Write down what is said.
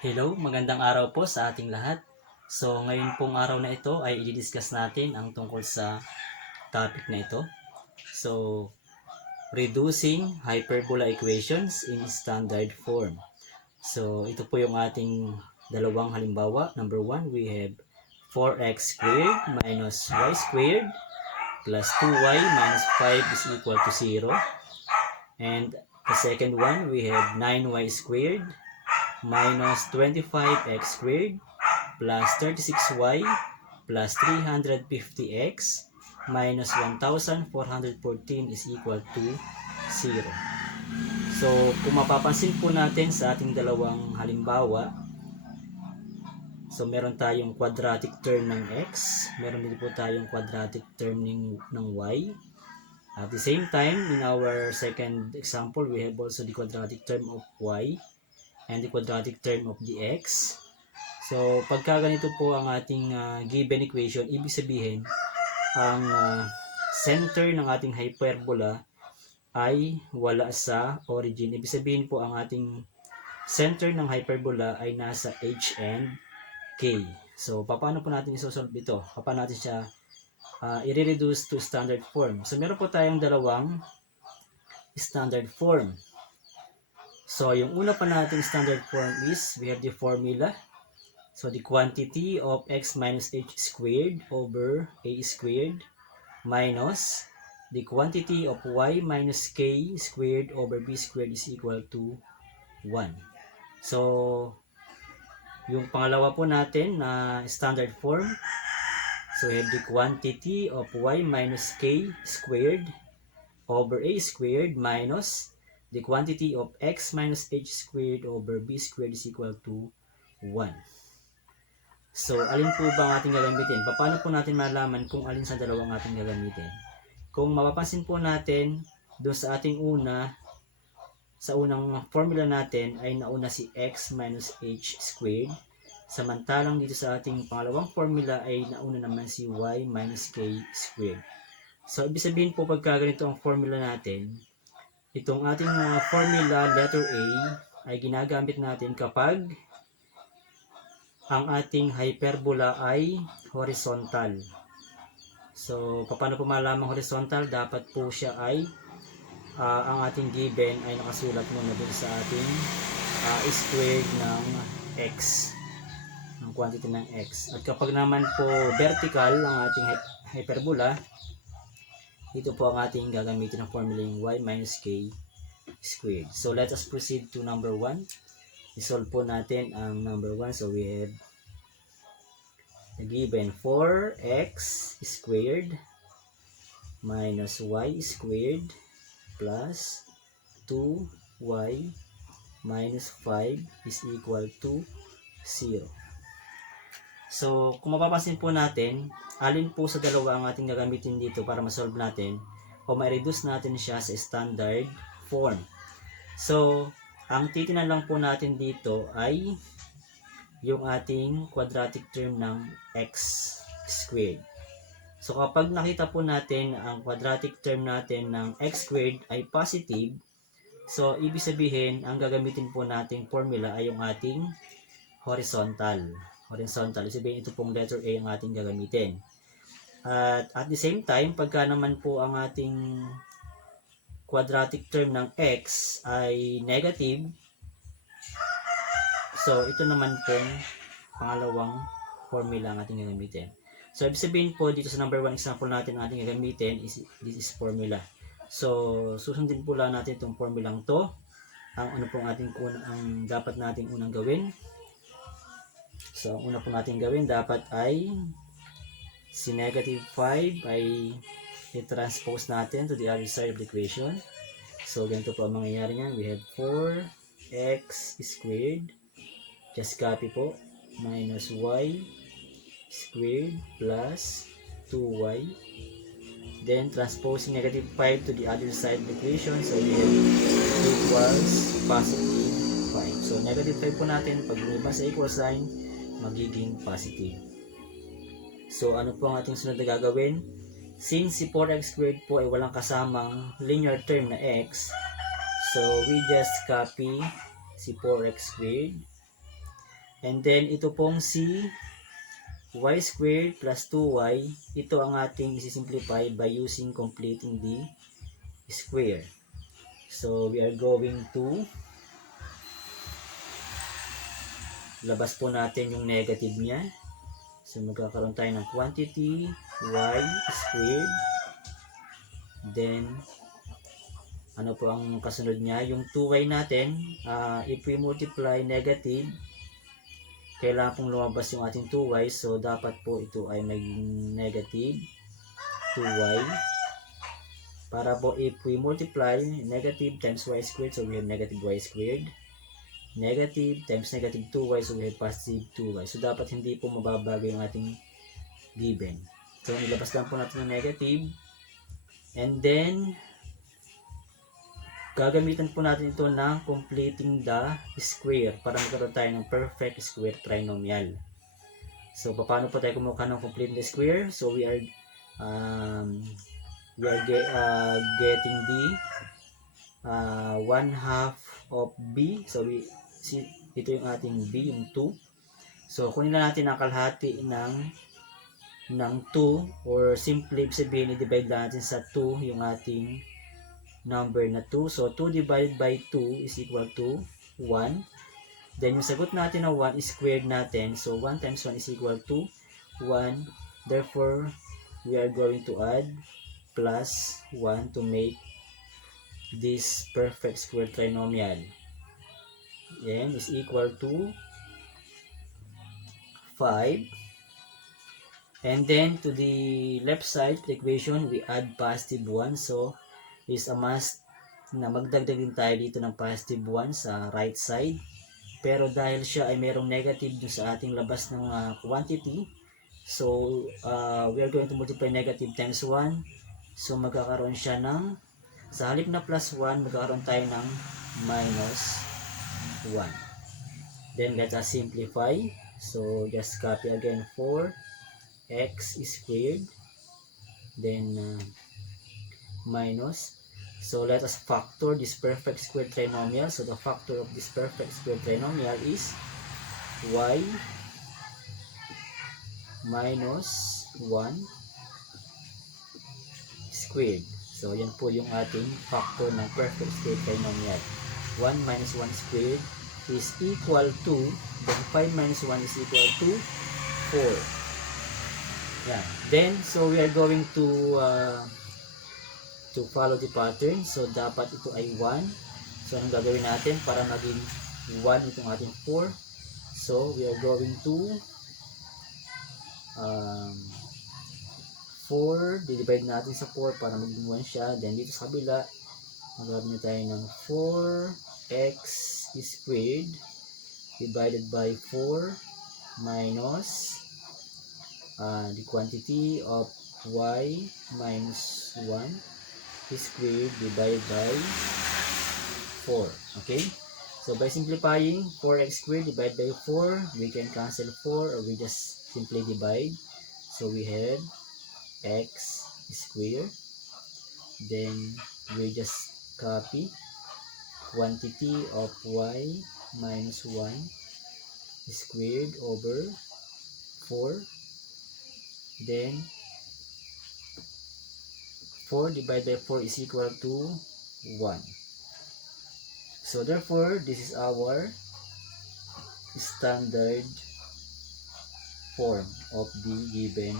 Hello, magandang araw po sa ating lahat. So, ngayon pong araw na ito ay i-discuss natin ang tungkol sa topic na ito. So, reducing hyperbola equations in standard form. So, ito po yung ating dalawang halimbawa. Number 1, we have 4x squared minus y squared plus 2y minus 5 is equal to 0. And the second one, we have 9y squared minus 25x squared plus 36y plus 350x minus 1414 is equal to 0. So, kung mapapansin po natin sa ating dalawang halimbawa, so meron tayong quadratic term ng x, meron din po tayong quadratic term ng y. At the same time, in our second example, we have also the quadratic term of y and the quadratic term of the x. So, pagka ganito po ang ating given equation, ibig sabihin, ang center ng ating hyperbola ay wala sa origin. Ibig sabihin po, ang ating center ng hyperbola ay nasa h and k. So, paano po natin isosolve ito? Paano natin siya i-reduce to standard form? So, meron po tayong dalawang standard form. So, yung una pa natin standard form is, we have the formula. So, the quantity of x minus h squared over a squared minus the quantity of y minus k squared over b squared is equal to 1. So, yung pangalawa po natin na standard form, so we have the quantity of y minus k squared over a squared minus the quantity of x minus h squared over b squared is equal to 1. So, alin po ba ang ating gagamitin? Paano po natin malaman kung alin sa dalawang ating gagamitin? Kung mapapansin po natin, doon sa ating sa unang formula natin ay nauna si x minus h squared. Samantalang dito sa ating pangalawang formula ay nauna naman si y minus k squared. So, ibig sabihin po pagka ganito ang formula natin, itong ating formula letter A ay ginagamit natin kapag ang ating hyperbola ay horizontal. So, paano po malaman horizontal? Dapat po siya ay ang ating given ay nakasulat muna dun sa ating squared ng x, ng quantity ng x. At kapag naman po vertical ang ating hyperbola, ito po ang ating gagamitin ng formula yung y minus k squared. So, let us proceed to number 1. I-solve po natin ang number 1. So, we have given 4x squared minus y squared plus 2y minus 5 is equal to 0. So, kung mapapansin po natin, alin po sa dalawa ang ating gagamitin dito para ma-solve natin o ma-reduce natin siya sa standard form. So, ang titinan lang po natin dito ay yung ating quadratic term ng x squared. So, kapag nakita po natin ang quadratic term natin ng x squared ay positive, so, ibig sabihin, ang gagamitin po nating formula ay yung ating horizontal. Horizontal. Ibig sabihin, ito pong letter A ang ating gagamitin. At the same time, pagka naman po ang ating quadratic term ng x ay negative, so ito naman pong pangalawang formula ang ating gagamitin. So, ibig sabihin po, dito sa number 1 example natin ang ating gagamitin is this is formula. So, susundin po lang natin itong formulang to. Ang dapat nating unang gawin. So, ang una po natin gawin dapat ay si negative 5 ay i-transpose natin to the other side of the equation. So, ganito po ang mangyayari niyan. We have 4x squared, just copy po, minus y squared plus 2y. Then, transposing negative 5 to the other side of the equation. So, we have equals positive 5. So, negative 5 po natin, pag lumipas sa equal sign, magiging positive. So, ano po ang ating sunod na gagawin? Since si 4x squared po ay walang kasamang linear term na x, so we just copy si 4x squared And then ito pong si y squared plus 2y, ito ang ating isi-simplify by using completing the square. So we are going to labas po natin yung negative niya. So magkakaroon tayo ng quantity y squared. Then ano po ang kasunod niya? Yung 2y natin, if we multiply negative, kailangan pong lumabas yung ating 2y. So dapat po ito ay maging negative 2y. Para po if we multiply negative times y squared, so we have negative y squared. Negative times negative 2y, so we have positive 2y. So dapat hindi po mababago yung ating given. So ilabas lang po natin yung negative. And then gagamitan po natin ito ng completing the square para magkaroon tayo ng perfect square trinomial. So paano po tayo kumuha ng completing the square? So we are getting the 1/2 of b. So we see ito yung ating b, yung 2. So kunin na natin ang kalahati ng 2, or simply sabihin i-divide natin sa 2 yung ating number na 2. So 2 divided by 2 is equal to 1. Then yung sagot natin na 1 is squared natin. So 1 times 1 is equal to 1. Therefore, we are going to add plus 1 to make this perfect square trinomial. Yan is equal to 5. And then to the left side of the equation, we add positive 1. So is a must na magdagdag din tayo dito ng positive 1 sa right side. Pero dahil siya ay merong negative dun sa ating labas ng quantity, so we are going to multiply negative times 1. So magkakaroon siya ng, sa halip na plus 1, magkakaroon tayo ng minus 1. Then let us simplify. So just copy again 4x squared. Then minus. So let us factor this perfect square trinomial. So the factor of this perfect square trinomial is y minus 1 squared. So yan po yung ating factor ng perfect square trinomial. 1 minus 1 squared is equal to, then 5 minus 1 is equal to 4. Yeah. Then so we are going to follow the pattern. So dapat ito ay 1. So anong gagawin natin para maging 1 itong ating 4? So we are going to 4 divide natin sa 4 para maging 1 siya. Then dito sa kabila, magagawin tayo ng 4x squared divided by 4 minus the quantity of y minus 1 squared divided by 4. Okay? So by simplifying 4x squared divided by 4, we can cancel 4 or we just simply divide. So we have x squared. Then we just copy quantity of y minus 1 squared over 4. Then 4 divided by 4 is equal to 1. So therefore, this is our standard form of the given